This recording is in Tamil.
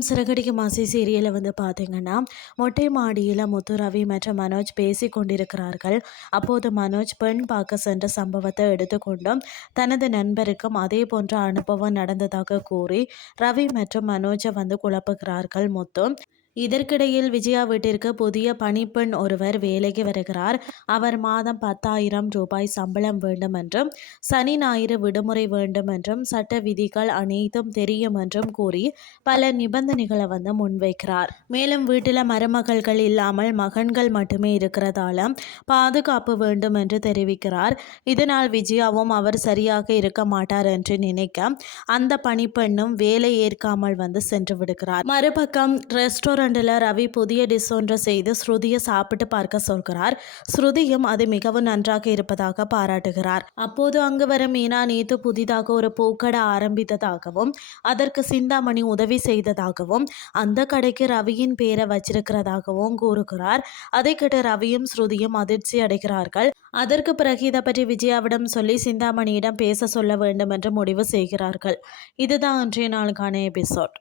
வணக்கம். சிறகடிக்கும் ஆசை சீரியலை பார்த்தீங்கன்னா, மொட்டை மாடியில் முத்து, ரவி மற்றும் மனோஜ் பேசி கொண்டிருக்கிறார்கள். அப்போது மனோஜ் பெண் பார்க்க சென்ற சம்பவத்தை எடுத்துக்கொண்டும் தனது நண்பருக்கும் அதே போன்ற அனுபவம் நடந்ததாக கூறி ரவி மற்றும் மனோஜை குழப்புகிறார்கள் முத்து. இதற்கிடையில் விஜயா வீட்டிற்கு புதிய பணிப்பெண் ஒருவர் வேலைக்கு வருகிறார். அவர் மாதம் 10,000 ரூபாய் சம்பளம் வேண்டும் என்றும் சனி ஞாயிறு விடுமுறை வேண்டும் என்றும் சட்ட விதிகள் அனைத்தும் தெரியும் என்றும் கூறி பல நிபந்தனைகளை முன்வைக்கிறார். மேலும் வீட்டில் மருமகள்கள் இல்லாமல் மகன்கள் மட்டுமே இருக்கிறதால பாதுகாப்பு வேண்டும் என்று தெரிவிக்கிறார். இதனால் விஜயாவும் அவர் சரியாக இருக்க மாட்டார் என்று நினைக்க அந்த பணிப்பெண்ணும் வேலை ஏற்காமல் சென்று விடுகிறார். மறுபக்கம் ரெஸ்டாரண்ட் ரவி புதிய டிஷ் ஒன்று செய்து ஸ்ருதியை சாப்பிட்டு பார்க்க சொல்கிறார். ஸ்ருதியும் அது மிகவும் நன்றாக இருப்பதாக பாராட்டுகிறார். அப்போது அங்கு வர மீனா நேற்று புதிதாக ஒரு பூக்கடை ஆரம்பித்ததாகவும் அதற்கு சிந்தாமணி உதவி செய்ததாகவும் அந்த கடைக்கு ரவியின் பேரை வச்சிருக்கிறதாகவும் கூறுகிறார். அதை கேட்டு ரவியும் ஸ்ருதியும் அதிர்ச்சி அடைகிறார்கள். அதற்கு பிறகு இதை பற்றி விஜயாவிடம் சொல்லி சிந்தாமணியிடம் பேச சொல்ல வேண்டும் என்று முடிவு செய்கிறார்கள். இதுதான் இன்றைய நாளுக்கான எபிசோட்.